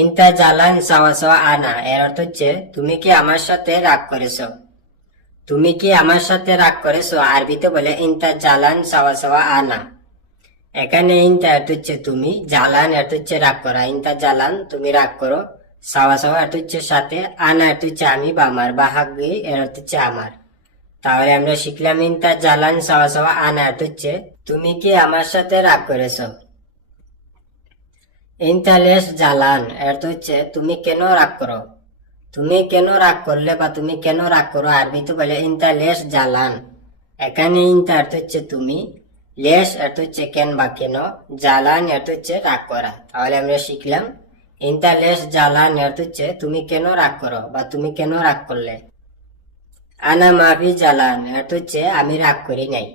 ইনতা জালান সাওয়া সাওয়া আনা। এর অর্থ হচ্ছে, তুমি কি আমার সাথে রাগ করেছ? তুমি কি আমার সাথে রাগ করেছ? আরবিতে বলে ইনতা জালান সাওয়া সাওয়া আনা। এখানে ইনতা এর হচ্ছে তুমি, জালান এর হচ্ছে রাগ করা। ইনতা জালান, তুমি রাগ করো। সাওয়া সাওয়া এর হচ্ছে সাথে, আনা এর হচ্ছে আমি বা আমার, বা হাগ্গি, এর অর্থ হচ্ছে আমার। তাহলে আমরা শিখলাম ইনতা জালান সাওয়া সাওয়া আনা এর হচ্ছে, তুমি কি আমার সাথে রাগ করেছ? ইন্টালেস জালান এর তো হচ্ছে তুমি কেন রাগ করো? তুমি কেন রাগ করলে বা তুমি কেন রাগ করো? আরবি তো বলে ইন্টালেস জালান এখানে ইন্টা অর্থ হচ্ছে তুমি লেস অর্থ হচ্ছে কেন বা কেন জালান অর্থ হচ্ছে রাগ করা। তাহলে আমরা শিখলাম ইন্টালেস জালান অর্থ হচ্ছে তুমি কেন রাগ করো বা তুমি কেন রাগ করলে? আনা মাফি জালান অর্থ হচ্ছে আমি রাগ করি নাই।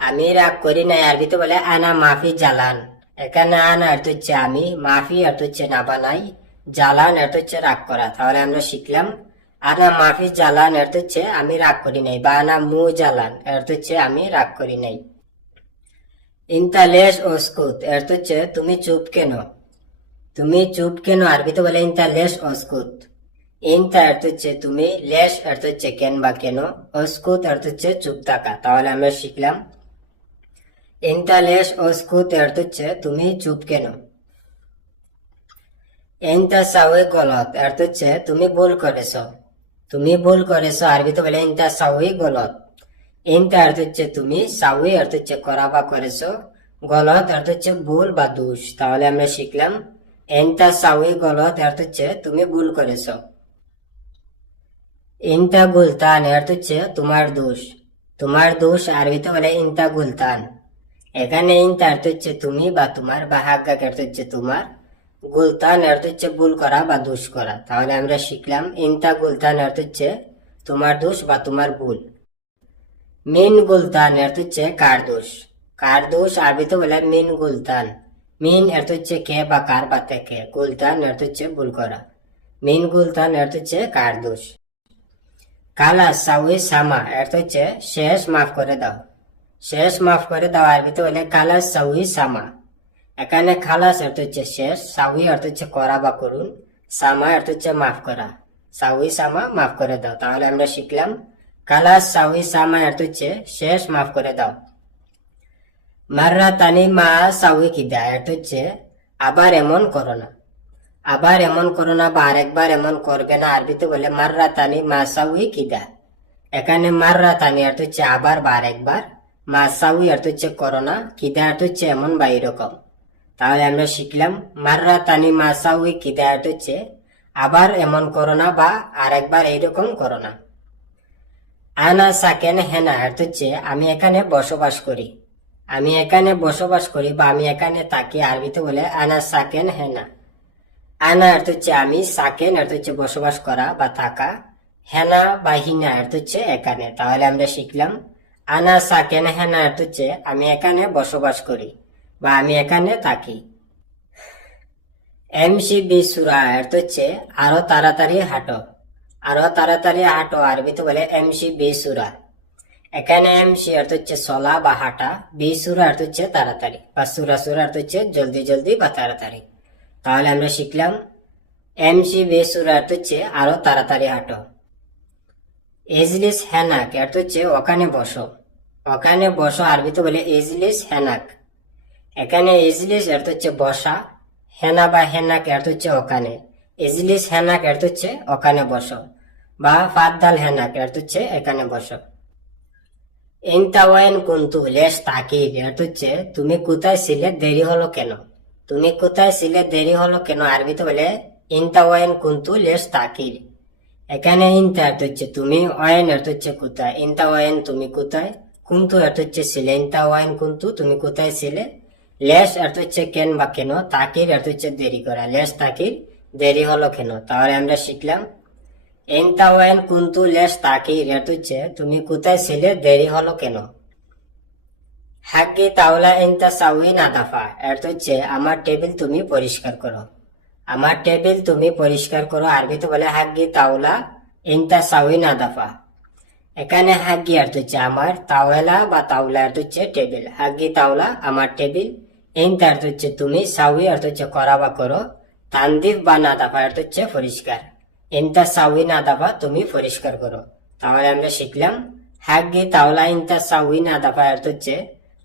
আমি রাগ করি নাই, আরবি তো বলে আনা মাফি জালান এখানে আনা অর্থ হচ্ছে আমি, মাফি অর্থ হচ্ছে না বানাই, জ্বালান অর্থ হচ্ছে রাগ করা। তাহলে আমরা শিখলাম, আনা, মাফি, জ্বালান অর্থ হচ্ছে আমি রাগ করি নাই, বা আনা, মু, জ্বালান অর্থ হচ্ছে আমি রাগ করি নাই। ইন্তালেশ ওস্কুত অর্থ হচ্ছে তুমি চুপ কেন? তুমি চুপ কেন? আরবিতে বলে ইন্তালেশ ওস্কুত ইনতা অর্থ হচ্ছে তুমি লেশ অর্থ হচ্ছে কেন বা কেন? ওস্কুত অর্থ হচ্ছে চুপ থাকা। তাহলে আমরা শিখলাম ওস্কুত অর্থ হচ্ছে তুমি চুপ কেন? ইন্তা সাউই গলত অর্থ হচ্ছে তুমি ভুল করেছ। তুমি ভুল করেছ আরবিতে বলে ইন্তা সাউই গলত ইন্তা অর্থ হচ্ছে তুমি সাউই অর্থ হচ্ছে করা বা করেছ। গলত অর্থ হচ্ছে ভুল বা দোষ। তাহলে আমরা শিখলাম ইন্তা সাউই গলত অর্থ হচ্ছে তুমি ভুল করেছ। ইন্তা গুলতান অর্থ হচ্ছে তোমার দোষ। তোমার দোষ আরবিতে বলে ইন্তা গুলতান এখানে ইনতা অর্থ হচ্ছে তুমি বা তোমার বা হাগ্গা অর্থ হচ্ছে তোমার। গুলতান অর্থ হচ্ছে ভুল করা বা দোষ করা। তাহলে আমরা শিখলাম ইনতা গুলতান অর্থ হচ্ছে তোমার দোষ বা তোমার ভুল। মিন গুলতান অর্থ হচ্ছে কার দোষ। কার দোষ আরবিতে বলে মিন গুলতান। মিন অর্থ হচ্ছে কে বা কার বা থেকে গুলতান অর্থ হচ্ছে ভুল করা। মিন গুলতান অর্থ হচ্ছে কার দোষ। কালা সাউই সামা অর্থ হচ্ছে শেষ, মাফ করে দাও। শেষ মাফ করে দাও আরবিতে বলে কালাস সাউই সামা। এখানে খালাস অর্থ হচ্ছে শেষ সাউই অর্থ হচ্ছে করা বা করুন, সামা অর্থ হচ্ছে মাফ করা। সাউই সামা মাফ করে দাও, তাহলে আমরা শিখলাম। কালাস সাউই সামা অর্থ হচ্ছে শেষ, মাফ করে দাও। মাররা তানি মা সাউই কিদা, অর্থ হচ্ছে আবার এমন করো না। আবার এমন করো না বা আরেকবার এমন করবে না আরবিতে বলে মাররা তানি মা সাউই কিদা। এখানে মাররা তানি অর্থ হচ্ছে আবার বা আরেকবার মাসাউই অর্থ হচ্ছে করোনা কিদা অর্থ হচ্ছে এমন বা এরকম তাহলে আমরা শিখলাম মাররা তানি মাসাউই কিদা অর্থ হচ্ছে আবার এমন করোনা বা আরেকবার এইরকম করোনা আনা সাকেন হেনা অর্থ হচ্ছে আমি এখানে বসবাস করি। আমি এখানে বসবাস করি বা আমি এখানে থাকি, আরবিতে বলে আনা সাকেন হেনা। আনা অর্থ হচ্ছে আমি সাকেন অর্থ হচ্ছে বসবাস করা বা থাকা। হেনা বা হিনা অর্থ হচ্ছে এখানে। তাহলে আমরা শিখলাম আনা সাকেন হেনা হচ্ছে আমি এখানে বসবাস করি বা আমি এখানে থাকি। এমসি বিসুরা অর্থ হচ্ছে আরও তাড়াতাড়ি হাঁটো। আরও তাড়াতাড়ি হাঁটো, আরবিতে বলে এমসি বিসুরা এখানে এমসি অর্থ হচ্ছে চলা বা হাঁটা বিসুরা অর্থ হচ্ছে তাড়াতাড়ি বা সুরা সুরা অর্থ হচ্ছে জলদি জলদি বা তাড়াতাড়ি। তাহলে আমরা শিখলাম এমসি বেসুরা অর্থ হচ্ছে আরও তাড়াতাড়ি হাঁটো। এজলিস হ্যানাক অর্থ হচ্ছে ওখানে বসো। ওখানে বসো আরবিতে বলে এজলিস হ্যানাক এখানে এজলিস অর্থ হচ্ছে বসা। হেনা বা হেনাক অর্থ হচ্ছে ওখানে। এজলিস হ্যানাক অর্থ হচ্ছে ওখানে বসো। বা ফাদ্দাল হ্যানাক অর্থ হচ্ছে এখানে বসো। ইনতাওয়াইন কুন্তু লেস তাকিদ অর্থ হচ্ছে তুমি কোথায় ছিলে, দেরি হলো কেন? তুমি কোথায় ছিলে, দেরি হলো কেন? আরবিতে বলে ইনতাওয়াইন কুন্তু লেস তাকিদ এখানে ইনতা অর্থ হচ্ছে তুমি অয়েন অর্থ হচ্ছে কোথায়? ইনতা অয়েন তুমি কোথায়? কুন্তু অর্থ হচ্ছে ছিলে ইনতা ওয়াইন কুন্তু, তুমি কোথায় ছিলে? লেস অর্থ হচ্ছে কেন বা কেন? তাকির অর্থ হচ্ছে দেরি করা। লেস, তাকির, দেরি হলো কেন? তাহলে আমরা শিখলাম। ইনতা ওয়াইন কুন্তু, লেস, তাকির অর্থ হচ্ছে তুমি কোথায় ছিলে, দেরি হলো কেন? হাকি তাওলা ইনতা সাউই না দাফা অর্থ হচ্ছে আমার টেবিল তুমি পরিষ্কার করো। আমার টেবিল তুমি পরিষ্কার করো আরবিতে বলে হাগি তাওলা, ইনতা সাউই না দাফা। এখানে হাগি অর্থ হচ্ছে আমার, তাওয়েলা বা তাওলা অর্থ হচ্ছে টেবিল। হাগি তাওলা, আমার টেবিল, ইনতা অর্থ হচ্ছে তুমি, সাউই অর্থ হচ্ছে করা বা করো, তান্দিফ বা না দাফা অর্থ হচ্ছে পরিষ্কার। ইনতা সাউই না দাফা তুমি পরিষ্কার করো। তাহলে আমরা শিখলাম হাগি তাওলা, ইনতা সাউই না দাফা অর্থ হচ্ছে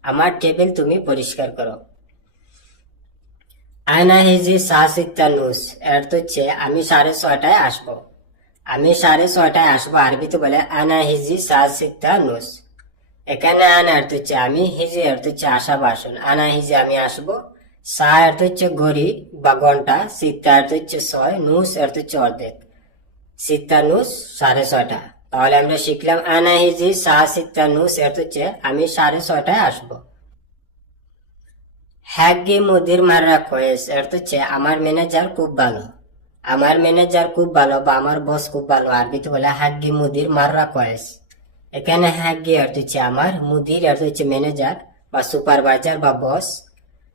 আমার টেবিল তুমি পরিষ্কার করো। আয়না হিজি সাহসিকতা নুস অর্থ হচ্ছে আমি সাড়ে ছয়টায় আসব। আমি সাড়ে ছয়টায় আসব আরবিতে বলে আনা হিজি সাহসিকতা নুস এখানে আনা অর্থ হচ্ছে আমি হিজি অর্থ হচ্ছে আসা বাসন আনা হিজি আমি আসব, সা অর্থ হচ্ছে ঘড়ি বা ঘণ্টা সিত্তা অর্থ হচ্ছে ছয়, নুস অর্থ হচ্ছে অর্ধেক। সিত্তা নুস সাড়ে ছয়টা। তাহলে আমরা শিখলাম আনা হিজি সা সিত্তা নুস অর্থ হচ্ছে আমি সাড়ে ছয়টায় আসব। হ্যাগি মুদির মাররা কয়েস অর্থ হচ্ছে আমার ম্যানেজার খুব ভালো। আমার ম্যানেজার খুব ভালো বা আমার বস খুব ভালো আরবিতে বলে হ্যাগি মুদির মাররা কয়েস। এখানে হ্যাগি অর্থ হচ্ছে আমার মুদির অর্থ হচ্ছে ম্যানেজার বা সুপারভাইজার বা বস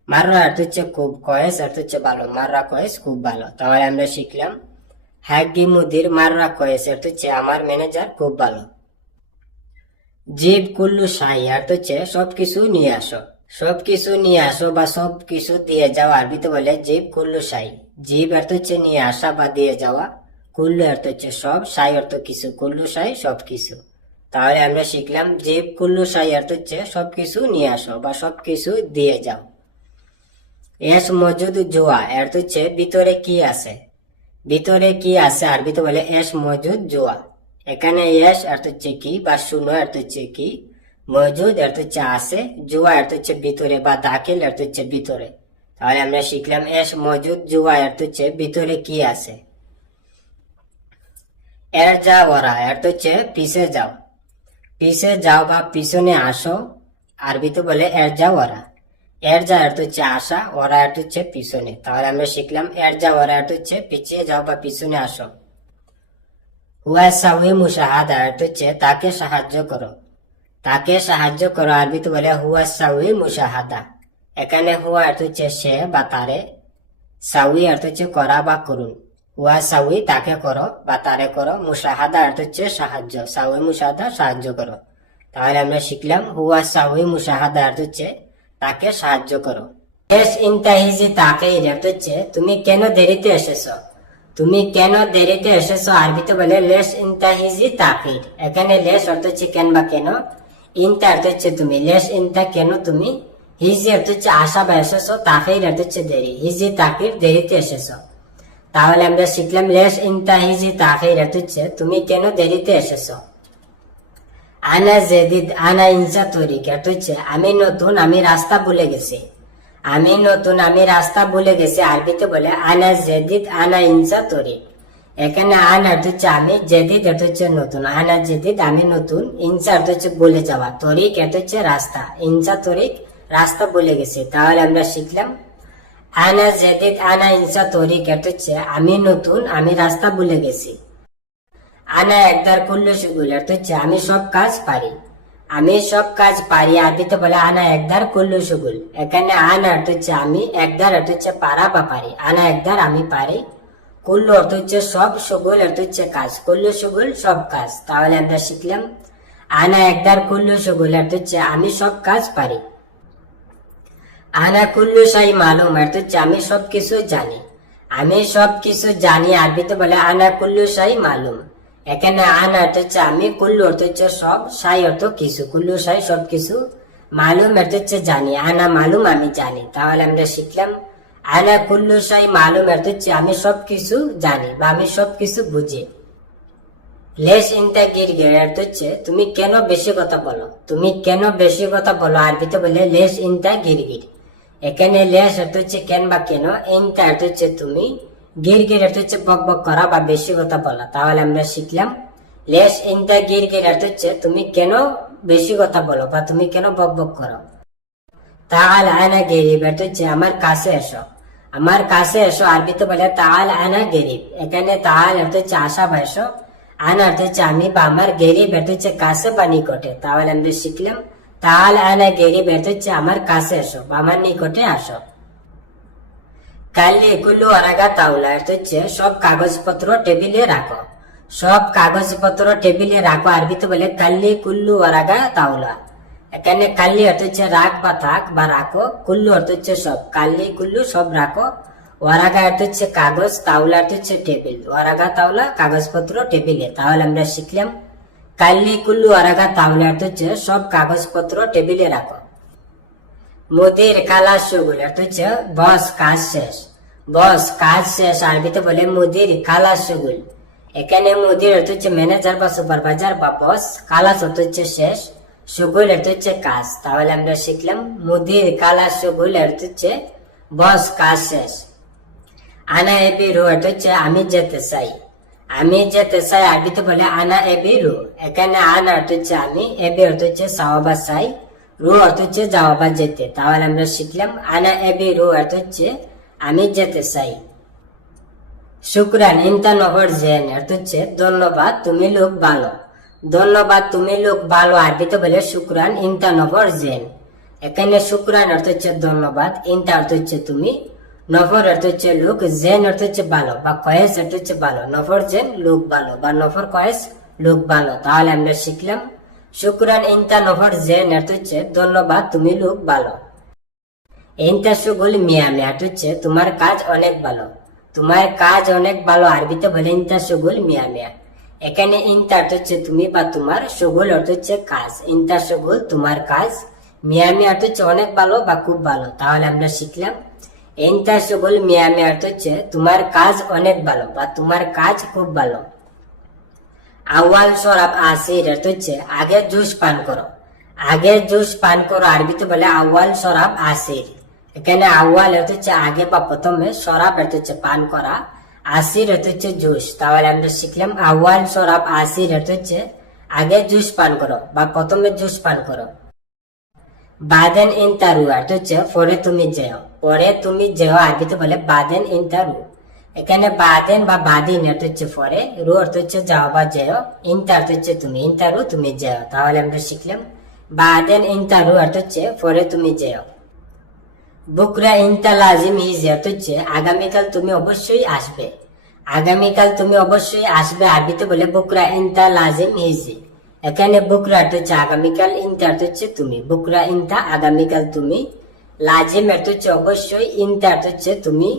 মাররা অর্থ হচ্ছে খুব কয়েস অর্থ হচ্ছে ভালো, মাররা কয়েস খুব ভালো। তাহলে আমরা শিখলাম, হ্যাগি মুদির মাররা কয়েস অর্থ হচ্ছে আমার ম্যানেজার খুব ভালো। জীব কুল্লু সাই অর্থ হচ্ছে সবকিছু নিয়ে আসো। সবকিছু নিয়ে আসো বা সব কিছু দিয়ে যাও, আরবিতে বলে জীব, কুল্লু, সাই। জীব অর্থ হচ্ছে নিয়ে আসা বা দিয়ে যাওয়া। কুল্লু অর্থ হচ্ছে সব, সাই অর্থ কিছু, কুল্লু, সাই সব কিছু তাহলে আমরা শিখলাম জীব, কুল্লু, সাই অর্থ হচ্ছে সবকিছু নিয়ে আসো বা সবকিছু দিয়ে যাও। এস মজুদ জোয়া অর্থ হচ্ছে ভিতরে কি আছে। ভিতরে কি আছে, আরবিতে বলে এস মজুদ জোয়া। এখানে এস অর্থ হচ্ছে কি বা শূন্য অর্থ হচ্ছে কি। মজুদ অর্থ হচ্ছে আছে, জুয়া অর্থ হচ্ছে ভিতরে বা দাখিল অর্থ হচ্ছে ভিতরে। তাহলে আমরা শিখলাম এস, মজুদ, জুয়া অর্থ হচ্ছে ভিতরে কি আছে। এর যা ওরা অর্থ হচ্ছে পিছে যাও। পিছে যাও বা পিছনে আসো আরবিতে বলে এর যা ওরা। এর যা অর্থ হচ্ছে আসা, ওরা অর্থ হচ্ছে পিছনে। তাহলে আমরা শিখলাম এর যা ওরা অর্থ হচ্ছে পিছিয়ে যাও বা পিছনে আসো। হুয়া সাউই মুশাহাদা অর্থ হচ্ছে তাকে সাহায্য করো। তাকে সাহায্য করো আরবিতে বলে, হুয়া সাউই মুশাহাদা। এখানে হুয়া অর্থ হচ্ছে সে বা তারে। সাউই অর্থ হচ্ছে করা বা করুন। হুয়া সাউই তাকে করো বা তারে করো। মুশাহাদা অর্থ হচ্ছে সাহায্য। সাউই মুশাহাদা, সাহায্য করো। তাহলে আমরা শিখলাম, হুয়া সাউই মুশাহাদা অর্থ হচ্ছে তাকে সাহায্য করো। এস ইনতাহিজি তাকে অর্থ হচ্ছে, তুমি কেন দেরিতে এসেছ? তুমি কেন দেরিতে এসেছ? আরবিতে বলে লেস ইনতাহিজি তাকির এখানে লেস অর্থ হচ্ছে কেন বা কেন? ইনতা অর্থ হচ্ছে তুমি লেস ইনতা কেন তুমি হিজি অর্থ হচ্ছে আশা বা এসেছ অর্থ হচ্ছে দেরি হিজি তাকির দেরিতে এসেছ তাহলে আমরা শিখলাম লেস ইনতা হিজি অর্থ হচ্ছে তুমি কেন দেরিতে এসেছ আনা জেদিদ আনা ইনসা অর্থ হচ্ছে আমি নতুন আমি রাস্তা ভুলে গেছি আমি নতুন আমি রাস্তা ভুলে গেছি আরবিতে বলে আনা জেদিদ আনা ইনসা তরিক এখানে আন অর্থ হচ্ছে আমি জেদিদ অর্থ হচ্ছে নতুন আনা জেদিদ আমি নতুন, ইনসা অর্থ হচ্ছে বলে যাওয়া, তরিক অর্থ হচ্ছে রাস্তা, ইনসা তরিক রাস্তা বলে গেছে, তাহলে আমরা শিখলাম আনা জেদিদ আনা ইনসা তরিক অর্থ হচ্ছে আমি নতুন, আমি রাস্তা বলে গেছি। আনা একদার করলে সেগুলো অর্থ হচ্ছে আমি সব কাজ পারি, আমি সব কাজ পারি আরবিতে বলে আনা একদার করল সুগুল, এখানে আনা অর্থ হচ্ছে আমি একদার অর্থ হচ্ছে পারা বা পারি আনা একদার আমি পারি। কুল্লু অর্থ হচ্ছে সব সুগুল অর্থ হচ্ছে কাজ কুল্লু সুগুল, সব কাজ। তাহলে আমরা শিখলাম, আনা একদার কুল্লু সুগুল অর্থ হচ্ছে আমি সব কাজ পারি। আনা কুল্লু সাই মালুম অর্থ হচ্ছে আমি সব কিছু জানি। আমি সব কিছু জানি, আরবিতে বলে আনা কুল্লু সাই মালুম। এখানে আনা অর্থ হচ্ছে আমি কুল্লু অর্থ হচ্ছে সব, সাই অর্থ কিছু কুল্লু সাই সব কিছু মালুম অর্থ হচ্ছে জানি। আনা মালুম, আমি জানি। তাহলে আমরা শিখলাম আনা কুল্লু সাই মালুম অর্থ হচ্ছে আমি সব কিছু জানি বা আমি সব কিছু বুঝি। লেস ইনটা গির গির অর্থ হচ্ছে তুমি কেন বেশি কথা বলো? তুমি কেন বেশি কথা বলো? আরবিতে বলে লেস ইনটা গির গির। এখানে লেস অর্থ হচ্ছে কেন বা কেন ইনটা অর্থ হচ্ছে তুমি গির গির অর্থ হচ্ছে বক বক করা বা বেশি কথা বলা। তাহলে আমরা শিখলাম, লেস ইনটা গির গির অর্থ হচ্ছে তুমি কেন বেশি কথা বলো বা তুমি কেন বক বক করো? তাহলে আনা গেরিব অর্থ হচ্ছে আমার কাছে এসো। আমার কাছে এসো আরবিতে বলে, তাল আনা গেরিব। এখানে তাল অর্থ হচ্ছে এসো আনা অর্থ হচ্ছে আমি বা আমার গেরিব অর্থ হচ্ছে কাছে বা নিকটে। তাহলে আমরা শিখলাম, তাল আনা গেরিব অর্থ হচ্ছে আমার কাছে এসো বা আমার নিকটে আসো। কালি কুল্লু আরাগা তাওলা অর্থ হচ্ছে সব কাগজপত্র টেবিলে রাখো। সব কাগজপত্র টেবিলে রাখো আরবিতে বলে কাল্লি কুল্লু আরাগা তাওলা। এখানে কাল্লি অর্থ হচ্ছে রাখ বা থাক বা রাখো কুল্লু অর্থ হচ্ছে সব। কাল্লি, কুল্লু, সব রাখো ওয়ারাগা অর্থ হচ্ছে কাগজ, তাওলা অর্থ হচ্ছে টেবিল। ওয়ারাগা, তাওলা, কাগজপত্র, টেবিলে। তাহলে আমরা শিখলাম। কাল্লি, কুল্লু, ওয়ারাগা, তাওলা অর্থ হচ্ছে সব কাগজপত্র টেবিলে রাখো। মুদির কালা সুগুল অর্থ হচ্ছে বস, কাজ শেষ। বস, কাজ শেষ, আরবিতে বলে মুদির কালা সুগুল। এখানে মুদির অর্থ হচ্ছে ম্যানেজার বা সুপারভাইজার বা বস কালাস অর্থ হচ্ছে শেষ। সুগুল অর্থ হচ্ছে কাজ তাহলে আমরা শিখলাম মুদির কালা সুগুল অর্থ হচ্ছে বস কাজ শেষ আনা এবি রু এটা হচ্ছে আমি যেতে চাই আমি যেতে চাই আরবিতে বলে আনা এবি রু এখানে আনা অর্থ হচ্ছে আমি এবি অর্থ হচ্ছে সাওয়াবা চাই রু অর্থ হচ্ছে যাওয়াবা যেতে তাহলে আমরা শিখলাম আনা এবি রু অর্থ হচ্ছে আমি যেতে চাই শুক্রান ইন্তা নগর জেন অর্থ হচ্ছে ধন্যবাদ তুমি লোক ভালো ধন্যবাদ, তুমি লোক ভালো আরবিতে বলে শুক্রান ইন্তা নগর জেন। এখানে শুক্রান অর্থ হচ্ছে ধন্যবাদ ইন্তা অর্থ হচ্ছে তুমি নফর অর্থ হচ্ছে লোক, জেন অর্থ হচ্ছে ভালো, বা কয়েস অর্থ হচ্ছে ভালো নফর জেন, লোক ভালো, বা নফর কয়েস, লোক ভালো, তাহলে আমরা শিখলাম। শুক্রান ইন্তা নফর জেন অর্থ হচ্ছে ধন্যবাদ, তুমি লোক ভালো। ইন্তা সুগুল মিয়া মিয়া অর্থ হচ্ছে তোমার কাজ অনেক ভালো, তোমার কাজ অনেক ভালো আরবিতে বলে ইন্তা সুগুল মিয়া মিয়া এখানে ইন্তা অর্থ হচ্ছে তুমি বা তোমার সুগুল অর্থ হচ্ছে কাজ। ইন্তা সুগুল তোমার কাজ। মিয়ামি মিয়া অর্থ হচ্ছে অনেক ভালো বা খুব ভালো। তাহলে আমরা শিখলাম। ইন্তা সুগুল মিয়ামি মিয়া অর্থ হচ্ছে তোমার কাজ অনেক ভালো বা তোমার কাজ খুব ভালো। আওয়াল সরাব আসির অর্থ হচ্ছে আগে জুস পান করো। আগে জুস পান করো, আরবিতে বলে আওয়াল সরাব আসির। এখানে আওয়াল অর্থ হচ্ছে আগে বা প্রথমে সরাব অর্থ হচ্ছে পান করা। আসির হচ্ছে জুস তাহলে আমরা শিখলাম আওয়াল সরাব আসির হচ্ছে আগে জুস পান করো বা প্রথমে জুস পান করো বাদেন ইন তারু অর্থ হচ্ছে পরে তুমি যেও পরে তুমি যেও আরবিতে বলে বাদেন ইন তারু এখানে বাদেন বা বাদিন অর্থ হচ্ছে পরে রু অর্থ হচ্ছে যাও বা যেও ইনতা অর্থ হচ্ছে তুমি ইনতারু তুমি যেও তাহলে আমরা শিখলাম বাদেন ইনতারু অর্থ হচ্ছে পরে তুমি যেও বুকরা ইনতা লাজিম হিজ অর্থ হচ্ছে আগামীকাল তুমি অবশ্যই আসবে। আগামীকাল তুমি অবশ্যই আসবে আরবিতে বলে বুকরা ইনতা লাজিম হিজি এখানে বুকরা অর্থ হচ্ছে আগামীকাল ইনতা অর্থ হচ্ছে তুমি। বুকরা ইনতা আগামীকাল তুমি। লাজিম অর্থ হচ্ছে অবশ্যই ইনতা অর্থ হচ্ছে তুমি।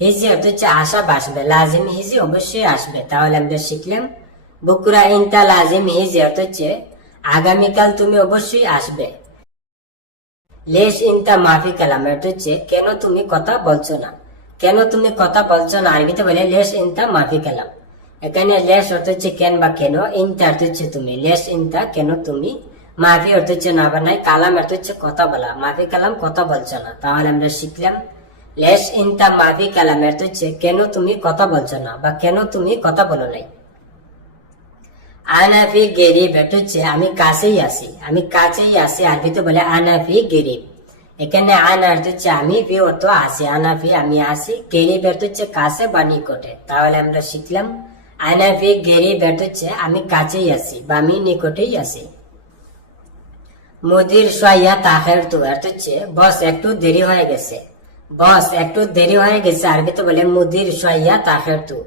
হিজি অর্থ হচ্ছে আশা বাসবে। লাজিম হিজি অবশ্যই আসবে। তাহলে আমরা শিখলাম বুকরা ইনতা লাজিম হিজি অর্থ হচ্ছে আগামীকাল তুমি অবশ্যই আসবে। লেশ ইনতা মাফি কালাম, এটা হচ্ছে কেন তুমি কথা বলছো না? কেন তুমি কথা বলছো না? আরবিতে বলে লেশ ইনতা মাফি কালাম। এখানে লেশ অর্থ হচ্ছে কেন বা কেন ইনতা অর্থ হচ্ছে তুমি। লেশ ইনতা কেন তুমি? মাফি অর্থ হচ্ছে না বানাই কালাম অর্থ হচ্ছে কথা বলা। মাফি কালাম কথা বলছো না। তাহলে আমরা শিখলাম, লেশ ইনতা মাফি কালাম অর্থ হচ্ছে কেন তুমি কথা বলছো না বা কেন তুমি কথা বলো নাই? আনাফি গেরিব, এটা হচ্ছে আমি কাছেই আছি, আমি কাছেই আছি আরবিতে বলে আনাফি গেরিব। এখানে আন অর্থ হচ্ছে আমি ফি অর্থ আছি আনাফি আমি আছি, গেরিব অর্থ হচ্ছে কাছে বা নিকটে। তাহলে আমরা শিখলাম আনাফি গেরিব অর্থ হচ্ছে আমি কাছেই আছি বা আমি নিকটেই আছি। মুদির সোয়া তাহের তো অর্থ হচ্ছে বস, একটু দেরি হয়ে গেছে। বস, একটু দেরি হয়ে গেছে আরবিতে বলে মুদির সোয়া তাহের তো।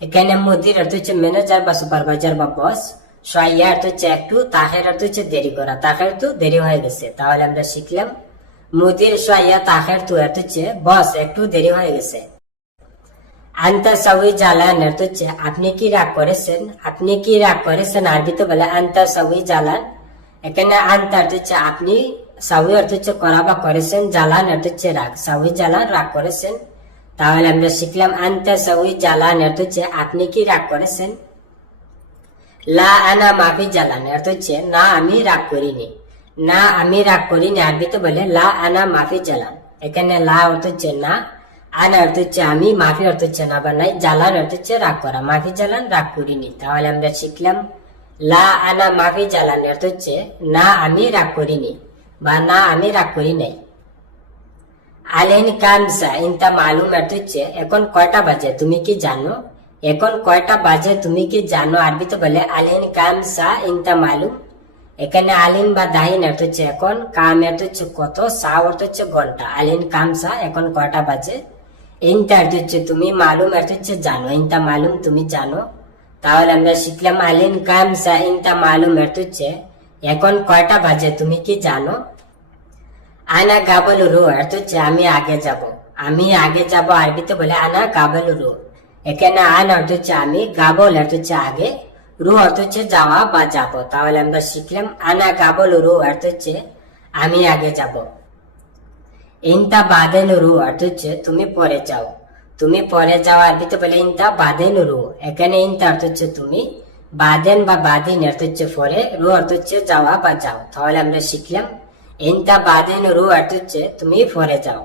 এখানে মুদির অর্থ হচ্ছে ম্যানেজার বা সুপারভাইজার বা বস সোয়া অর্থ হচ্ছে একটু তাহের অর্থ হচ্ছে দেরি করা। তাহের তো দেরি হয়ে গেছে, তাহলে আমরা শিখলাম। মুদির সোয়া তাহের তো অর্থ হচ্ছে বস একটু দেরি হয়ে গেছে। আন্তা সাউই অর্থ হচ্ছে, আপনি কি রাগ করেছেন? আপনি কি রাগ করেছেন আরবিতে বলে, আন্তা সাউই জালান এখানে আন্তা অর্থ হচ্ছে, আপনি সাউই অর্থ হচ্ছে করা বা করেছেন জালান অর্থ হচ্ছে রাগ। সাউই জালান রাগ করেছেন। তাহলে আমরা শিখলাম, আন্তা সাউই জালান, অর্থ হচ্ছে আপনি কি রাগ করেছেন? লা আনা মাফি জালান, অর্থ হচ্ছে না, আমি রাগ করিনি। না, আমি রাগ করিনি আরবিতে বলে লা আনা মাফি জালান। এখানে লা অর্থ হচ্ছে না, আনা অর্থ হচ্ছে আমি মাফি অর্থ হচ্ছে না বানাই জালান অর্থ হচ্ছে রাগ করা। মাফি জালান, রাগ করিনি। তাহলে আমরা শিখলাম, লা আনা মাফি জালান, অর্থ হচ্ছে না, আমি রাগ করিনি বা না, আমি রাগ করি নাই। আলেন কামসা ইনতা মালুম হচ্ছে এখন কয়টা বাজে তুমি কি জানো? এখন কয়টা বাজে তুমি কি জানো? আরবিতে বলে আলেন কামসা ইনতা মালুম। এখানে আলিন বা দাহিন হচ্ছে এখন, কাম অর্থ হচ্ছে কত সা অর্থ হচ্ছে ঘণ্টা। আলিন কামসা এখন কয়টা বাজে? ইনতা অর্থ হচ্ছে তুমি, মালুম অর্থ হচ্ছে জানো, ইনতা মালুম তুমি জানো? তাহলে আমরা শিখলাম আলিন কামসা ইনতা মালুম হচ্ছে এখন কয়টা বাজে তুমি কি জানো? আনা গাবল রু অর্থ হচ্ছে আমি আগে যাব। আমি আগে যাব আরবিতে বলে আনা গাবল রু এখানে আন অর্থ হচ্ছে আমি, গাবল অর্থ হচ্ছে আগে, রু অর্থ হচ্ছে যাওয়া বা যাব। তাহলে আমরা শিখলাম আনা গাবল রু অর্থ হচ্ছে আমি আগে যাব। ইনতা বাদেন রু অর্থ হচ্ছে তুমি পরে যাও। তুমি পরে যাও আরবিতে বলে ইনতা বাদেন রু এখানে ইনতা অর্থ হচ্ছে তুমি, বাদেন বা বাদিন অর্থ হচ্ছে পরে, রু অর্থ হচ্ছে যাওয়া বা যাও। তাহলে আমরা শিখলাম রু অর্থ হচ্ছে তুমি পরে যাও,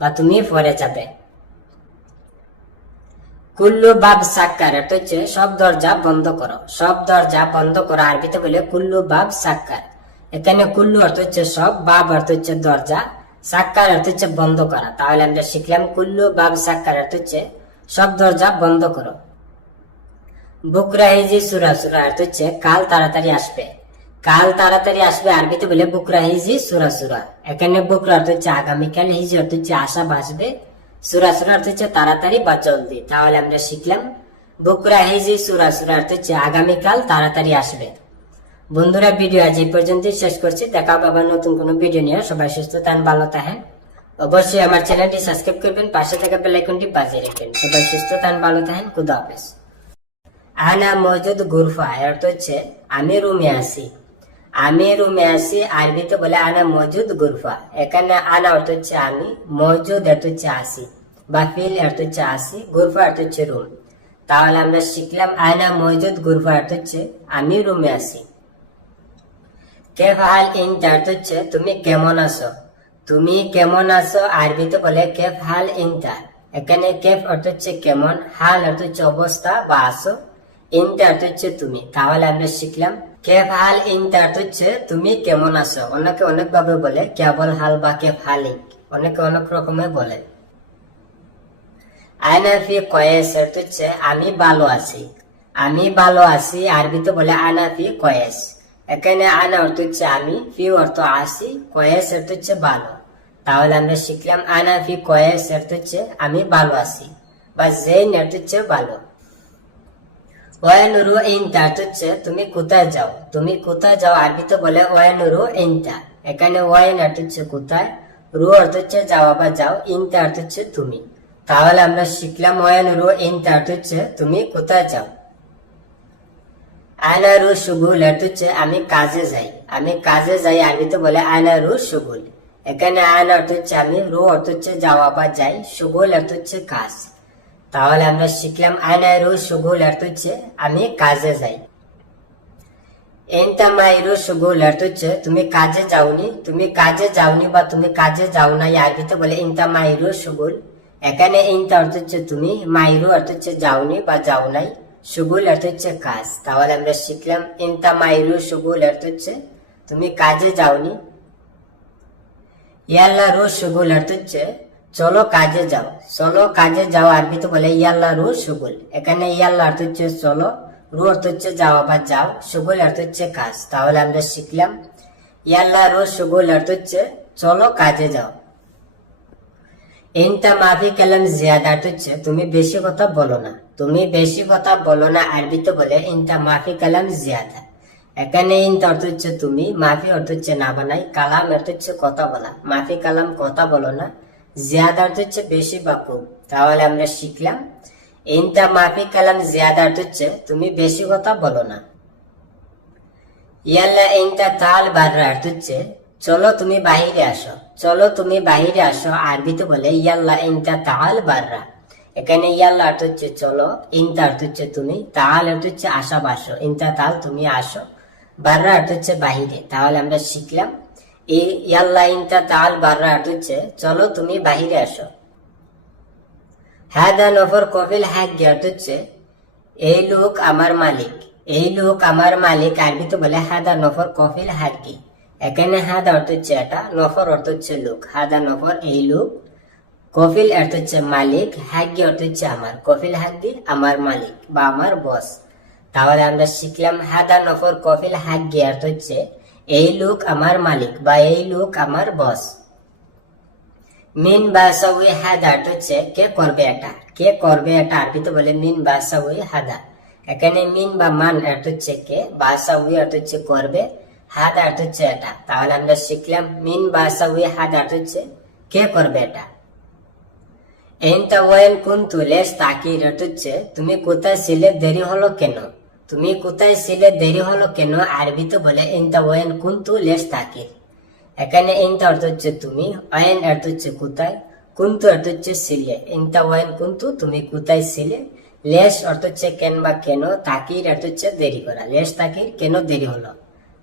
বা তুমি পরে যাবে। কুল্লু বাব সাক্কার অর্থ হচ্ছে সব দরজা বন্ধ করো। সব দরজা বন্ধ করো আরবিতে বলে কুল্লু বাব সাক্কার। এখানে কুল্লু অর্থ হচ্ছে সব, বাব অর্থ হচ্ছে দরজা, সাক্কার অর্থ হচ্ছে বন্ধ করা। তাহলে আমরা শিখলাম কুল্লু বাব সাক্কার অর্থ সব দরজা বন্ধ করো। বুকরা হিজি সুরা সুরা অর্থ হচ্ছে কাল তাড়াতাড়ি আসবে। কাল তাড়াতাড়ি আসবে আরবিতে বলে, বুকরা হিজি সুরা সুরা। এখানে বুকরা অর্থ হচ্ছে আগামীকাল হিজি অর্থ হচ্ছে আশা বাসবে সুরা সুরা অর্থ হচ্ছে তাড়াতাড়ি বা জলদি। তাহলে আমরা শিখলাম, বুকরা হিজি সুরা সুরা অর্থ হচ্ছে আগামীকাল তাড়াতাড়ি আসবে। বন্ধুরা, ভিডিও আজ এই পর্যন্তই শেষ করছি। দেখা হবে আবার নতুন কোনো ভিডিও নিয়ে। সবাই সুস্থ থাকেন, ভালো থাকেন। অবশ্যই আমার চ্যানেলটি সাবস্ক্রাইব করবেন, পাশে থাকা বেল আইকনটি বাজিয়ে রাখবেন। সবাই সুস্থ থাকেন, ভালো থাকেন, খুদা হাফেজ। আনা মজুদ গুরফা অর্থ হচ্ছে, আমি রুমে আছি। আমি রুমে আছি আরবিতে বলে, আনা মজুদ গুরফা। এখানে আনা অর্থ হচ্ছে আমি, মজুদ অর্থ হচ্ছে আসি, বা ফিল অর্থ হচ্ছে আসি, গুরফা অর্থ হচ্ছে রুম। তাহলে আমরা শিখলাম আয়না মজুদ গুরফা অর্থ হচ্ছে আমি রুমে আছি কেফ হাল ইন অর্থ হচ্ছে, তুমি কেমন আছো? তুমি কেমন আছো? আরবিতে বলে কেফ হাল ইনটা এখানে কেফ অর্থ হচ্ছে কেমন, হাল অর্থ হচ্ছে অবস্থা বা আসো ইনটা অর্থ হচ্ছে তুমি। তাহলে আমরা শিখলাম কেফ হাল ইনটা অর্থ হচ্ছে তুমি কেমন আছো? অনেকে অনেক ভাবে বলে কেবল হাল বা কেফ হালিক অনেকে অনেক রকমের বলে। আয়না ফি কয়েস হচ্ছে আমি ভালো আছি। আমি ভালো আছি, আরবিতে বলে আনা ফি কয়েস এখানে আনা অর্থ হচ্ছে আমি, ফি অর্থ আসি কয়েস অর্থ হচ্ছে ভালো তাহলে আমরা শিখলাম আনা ফি কয়েস অর্থ হচ্ছে আমি ভালো আছি। বা জেন অর্থ হচ্ছে ভালো ওয়ানুরু ইনটা হচ্ছে তুমি কোথায় যাও? তুমি কোথায় যাও? আরবিতে বলে ওয়ানুরু ইনটা এখানে ওয়াইন অর্থ হচ্ছে কোথায়? রু অর্থ হচ্ছে যাওয়া বা যাও। ইনটা অর্থ হচ্ছে তুমি। তাহলে আমরা শিখলাম ওয়ানুরু ইনটা অর্থ হচ্ছে তুমি কোথায় যাও? আয়নারু সুগুল অর্থ হচ্ছে আমি কাজে যাই। আমি কাজে যাই আরবিতে বলে আয়নারু সুগুল এখানে আয়ন অর্থ হচ্ছে আমি রু অর্থ হচ্ছে যাওয়া বা যাই। সুগুল অর্থ হচ্ছে কাজ। তাহলে আমরা শিখলাম আয়নারু সুগুল অর্থ হচ্ছে আমি কাজে যাই। এনতা মাইরু সুগুল অর্থ হচ্ছে তুমি কাজে যাওনি, তুমি কাজে যাওনি বা তুমি কাজে যাও নাই আরবিতে বলে ইনতা মাইরু সুগুল এখানে ইনতা অর্থ হচ্ছে তুমি মাইরু অর্থ হচ্ছে যাওনি বা যাও নাই সুগুল অর্থ হচ্ছে কাজ। তাহলে আমরা শিখলাম ইনতা মাইরু সুগুল অর্থ হচ্ছে তুমি কাজে যাওনি। ইয়াল্লা রু সুগুল অর্থ হচ্ছে চলো কাজে যাও। চলো কাজে যাও আরবিতে বলে ইয়াল্লা রু, সুগুল। এখানে ইয়াল্লা অর্থ হচ্ছে চলো, রু অর্থ হচ্ছে যাওয়া বা যাও, সুগুল অর্থ হচ্ছে কাজ। তাহলে আমরা শিখলাম। ইয়াল্লা রু, সুগুল অর্থ হচ্ছে চলো কাজে যাও। ইনটা মাফি কালাম জিয়াদা অর্থ হচ্ছে তুমি বেশি কথা বলো না। তুমি বেশি কথা বলো না আরবিতে বলে ইনটা মাফি কালাম জিয়াদা। এখানে ইনটা অর্থ হচ্ছে তুমি, মাফি অর্থ হচ্ছে না বানাই কালাম অর্থ হচ্ছে কথা বলা। মাফি কালাম কথা বলো না জিয়াদা অর্থ হচ্ছে বেশি তাহলে আমরা শিখলাম ইনটা মাফি কালাম জিয়াদা অর্থ হচ্ছে তুমি বেশি কথা বলো না। ইয়াল্লা তাল বাররা অর্থ হচ্ছে চলো তুমি বাহিরে আসো, চলো তুমি বাহিরে আসো। আরবিতে বলে, ইয়াল্লা ইনটা তাল বাররা এখানে ইয়াল্লা অর্থ হচ্ছে চলো ইনতা অর্থ হচ্ছে তুমি তাল অর্থ হচ্ছে আসা, বাসো। ইনতা তাল তুমি আসো বাররা অর্থ হচ্ছে বাহিরে। তাহলে আমরা শিখলাম এই ইয়াল্লা ইনতা তাল বাররা হচ্ছে চলো তুমি বাহিরে আসো। হ্যাদা নফর কফিল হ্যাক হচ্ছে এই লোক আমার মালিক। এই লোক আমার মালিক। আরবিতে বলে হাদা নফর কফিল হাগি এখানে হাদা অর্থ হচ্ছে এটা, নফর অর্থ হচ্ছে লোক। হাদা নফর এই লোক। কফিল অর্থ হচ্ছে মালিক। হাগি অর্থ হচ্ছে আমার। কফিল হাগি আমার মালিক বা আমার বস। তাহলে আমরা শিখলাম হাদা নফর কফিল হাগি অর্থ হচ্ছে এই লোক আমার মালিক বা এই লোক আমার বস। মিন বাসাউই হাদা হচ্ছে, কে করবে এটা? কে করবে এটা? আরবিতে বলে মিন বাসাউই হাদা। এখানে মিন বা মান অর্থ হচ্ছে কে? বাসাউই অর্থ হচ্ছে করবে, হাদা অর্থ হচ্ছে এটা। তাহলে আমরা শিখলাম মিন বাসাউই হাদা অর্থ হচ্ছে কে করবে এটা। এনতা ওয়েন কুন্তু, লেস তাকির অর্থ হচ্ছে, তুমি কোথায় ছিলে, দেরি হলো কেন? তুমি কোথায় ছিলে দেরি হলো কেন? আরবিতে বলে, এনতা ওয়েন কুন্তু লেস তাকির। এখানে এনতা অর্থ হচ্ছে তুমি অয়েন অর্থ হচ্ছে কোথায়, কুন্তু অর্থ হচ্ছে ছিলে। এনতা ওয়েন কুন্তু তুমি কোথায় ছিলে? লেস অর্থ হচ্ছে কেন বা কেন, তাকির অর্থ হচ্ছে দেরি করা। লেস তাকির কেন দেরি হলো?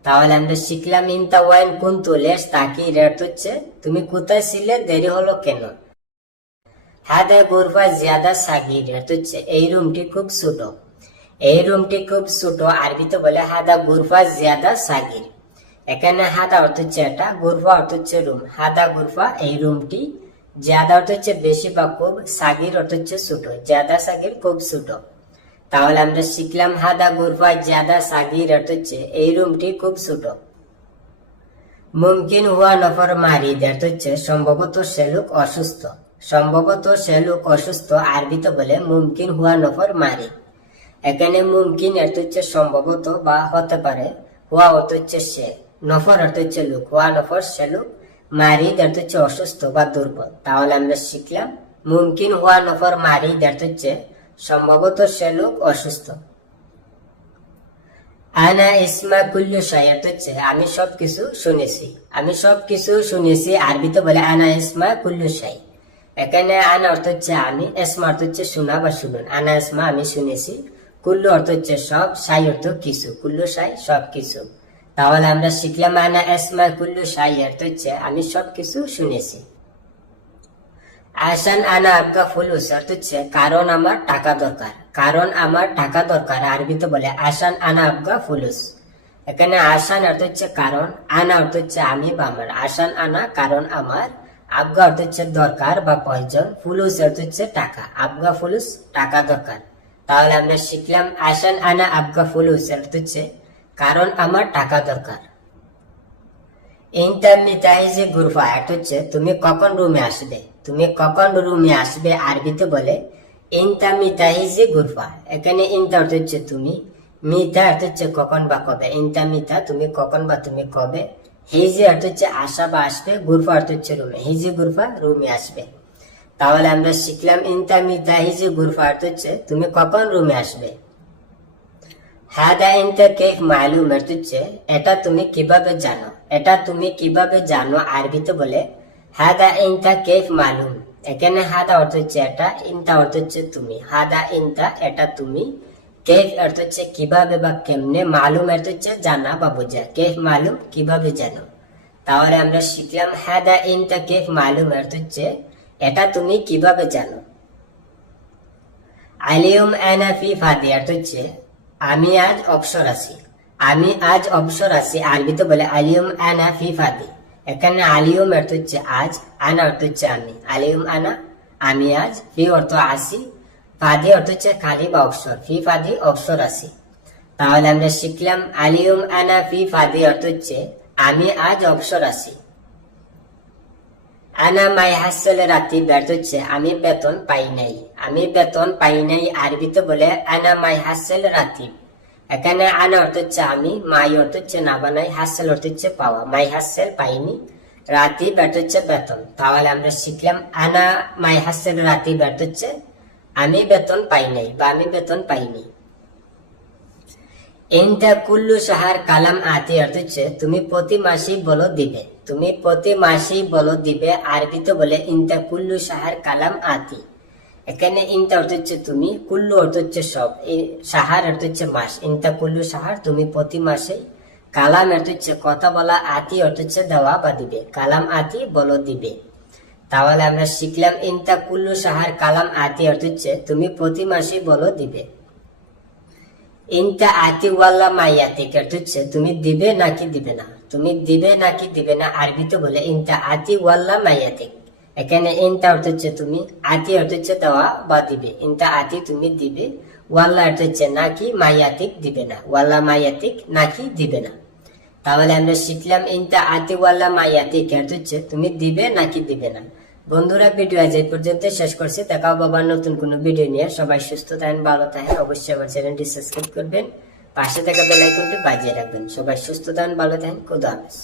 তাহলে আমরা শিখলাম ইনতা ওয়াইন কুন্তু লেস তাকির অর্থ হচ্ছে, তুমি কোথায় ছিলে, দেরি হলো কেন? হাদা গুরফা জিয়াদা সাগির, অর্থ হচ্ছে, এই রুমটি খুব ছোট। এই রুমটি খুব ছোট, আরবিতে বলে হাদা গুরফা জিয়াদা সাগির। এখানে হাদা অর্থ হচ্ছে এটা গুরফা অর্থ হচ্ছে রুম হাদা গুরফা এই রুমটি জিয়াদা অর্থ হচ্ছে বেশি বা খুব, সাগির অর্থ হচ্ছে ছোট। জিয়াদা সাগির খুব ছোট। তাহলে আমরা শিখলাম হাদা গুরফা জিয়াদা সাগির অর্থ হচ্ছে এই রুমটি খুব ছোট। মুমকিন হুয়া নফর মারি অর্থ হচ্ছে সম্ভবত সে লোক অসুস্থ। সম্ভবত সে লোক অসুস্থ, আরবিতে বলে মুমকিন হুয়া নফর মারি এখানে মুমকিন অর্থ হচ্ছে সম্ভবত বা হতে পারে। হুয়া অর্থ হচ্ছে সে। নফর অর্থ হচ্ছে লোক। হুয়া নফর সে লোক। মারি অর্থ হচ্ছে অসুস্থ বা দুর্বল। তাহলে আমরা শিখলাম, মুমকিন, হুয়া নফর মারি অর্থ হচ্ছে সম্ভবত সে লোক অসুস্থ। আনা ইসমা কুল্লু অর্থ হচ্ছে আমি সবকিছু শুনেছি। আমি সবকিছু শুনেছি আরবিতে বলে আনা ইসমা কুল্লু শাই। এখানে আনা অর্থ হচ্ছে আমি এসমা অর্থ হচ্ছে শোনা বা শুনুন। আনা ইসমা আমি শুনেছি। কুল্লু অর্থ হচ্ছে সব, সাই অর্থ কিছু, কুল্লু সাই সব কিছু। তাহলে আমরা শিখলাম আনা এসমা কুল্লু সাই অর্থ হচ্ছে আমি সবকিছু শুনেছি। আসান আনা আবগা ফুলুস অর্থ হচ্ছে কারণ আমার টাকা দরকার। কারণ আমার টাকা দরকার, আরবিতে বলে আসান আনা আবগা ফুলুস। এখানে আসান অর্থ হচ্ছে কারণ, আনা অর্থ হচ্ছে আমি বা আমার। আসান আনা কারণ আমার, আবগা অর্থ হচ্ছে দরকার বা প্রয়োজন, ফুলুস অর্থ হচ্ছে টাকা। আবগা ফুলুস, টাকা দরকার। তাহলে আমরা শিখলাম, আসান আনা আবগা ফুলুস অর্থ হচ্ছে কারণ আমার টাকা দরকার। ইন্টারমিটাইজে গুরফা একটা হচ্ছে তুমি কখন রুমে আসবে? তুমি কখন রুমে আসবে? আরবিতে বলে ইন্টারমিটাইজে গুরফা, এখানে ইন্টা অর্থ হচ্ছে তুমি মিতা অর্থ হচ্ছে কখন বা কবে ইন্টারমিতা তুমি কখন বা তুমি কবে, হিজি অর্থ হচ্ছে আসা বা আসবে, গুরফা অর্থ হচ্ছে রুমে, হিজি গুরফা রুমে আসবে। তাহলে আমরা শিখলাম ইন্টারমিতা হিজি গুরফা অর্থ হচ্ছে, তুমি কখন রুমে আসবে? হাদা ইনতা কেফ মালুম অর্থ হচ্ছে, এটা তুমি কীভাবে জানো? এটা তুমি কীভাবে জানো আরবিতে বলে হাদা ইনতা কেফ মালুম এখানে হাদা অর্থ হচ্ছে এটা ইনতা অর্থ হচ্ছে তুমি। হাদা ইনতা এটা তুমি। কেফ অর্থ হচ্ছে কীভাবে বা কেমনে মালুম অর্থ হচ্ছে জানা বা বোঝা। কেফ মালুম কীভাবে জানো? তাহলে আমরা শিখলাম হাদা ইনতা কেফ মালুম অর্থ হচ্ছে এটা তুমি কীভাবে জানো? আলিউম আনা ফি ফাদি অর্থ হচ্ছে, আমি আজ অবসর আছি। আমি আজ অবসর আছি আরবিতে বলে আলিউম আনা ফি ফাদি। এখানে আলিউম অর্থ হচ্ছে আজ, আনা অর্থ হচ্ছে আমি। আলিউম আনা, আমি আজ, ফি অর্থ আসি। ফাদি অর্থ হচ্ছে খালি বা অবসর। ফি ফাদি, অবসর আছি। তাহলে আমরা শিখলাম আলিউম আনা ফি ফাদি অর্থ হচ্ছে, আমি আজ অবসর আছি। আনা মাই হাসলে রাতি ব্যর্থ হচ্ছে আমি বেতন পাই নাই। আমি বেতন পাই নাই আরবিতে বলে আনা মাই হাসেল রাতি এখানে আনা অর্থ হচ্ছে আমি মাই অর্থ হচ্ছে না বানাই হাসেল অর্থ হচ্ছে পাওয়া মাই হাসেল পাইনি রাতি ব্যর্থ হচ্ছে বেতন। তাহলে আমরা শিখলাম, আনা মাই হাসেল রাতি ব্যর্থ হচ্ছে আমি বেতন পাই নাই বা আমি বেতন পাইনি। ইনটা কুল্লু সাহার কালাম আতি অর্থ হচ্ছে তুমি প্রতি মাসেই বলো দিবে। তুমি প্রতি মাসেই বলো দিবে, আরবিতে বলে ইনটা কুল্লু সাহার কালাম আতি এখানে ইনটা অর্থ হচ্ছে তুমি, কুল্লু অর্থ হচ্ছে সব সাহার অর্থ হচ্ছে মাস। ইনটা কুল্লু সাহার তুমি প্রতি মাসেই কালাম অর্থ হচ্ছে কথা বলা, আতি অর্থ হচ্ছে দেওয়া বা দিবে। কালাম আতি বলো দিবে। তাহলে আমরা শিখলাম ইনটা কুল্লু সাহার কালাম আতি অর্থ হচ্ছে তুমি প্রতি মাসেই বলো দিবে। ইনটা আতি ওয়াল্লা মাইয়াতিক অর্থ হচ্ছে তুমি দিবে নাকি দিবে না। তুমি দিবে নাকি দিবে না আরবিতে বলে ইনটা আতি ওয়াল্লা মাইয়াতিক। এখানে ইনটা অর্থ হচ্ছে তুমি, আতি অর্থ হচ্ছে দেওয়া বা দিবে। ইনটা আতি তুমি দিবে, ওয়াল্লা অর্থ হচ্ছে নাকি মাইয়াতিক দিবে না। ওয়াল্লা মাইয়াতিক নাকি দিবে না। তাহলে আমরা শিখলাম ইনটা আতি ওয়াল্লা মাইয়াতিক অর্থ হচ্ছে তুমি দিবে নাকি দিবে না। বন্ধুরা, ভিডিও আজ এই পর্যন্ত শেষ করছি। দেখাও বাবার নতুন কোনো ভিডিও নিয়ে। সবাই সুস্থ থাকেন, ভালো থাকেন। অবশ্যই আমার চ্যানেলটি সাবস্ক্রাইব করবেন। পাশে থাকা বেল আইকনটি বাজিয়ে রাখবেন। সবাই সুস্থ থাকেন ভালো থাকেন। খুদা হাফেজ।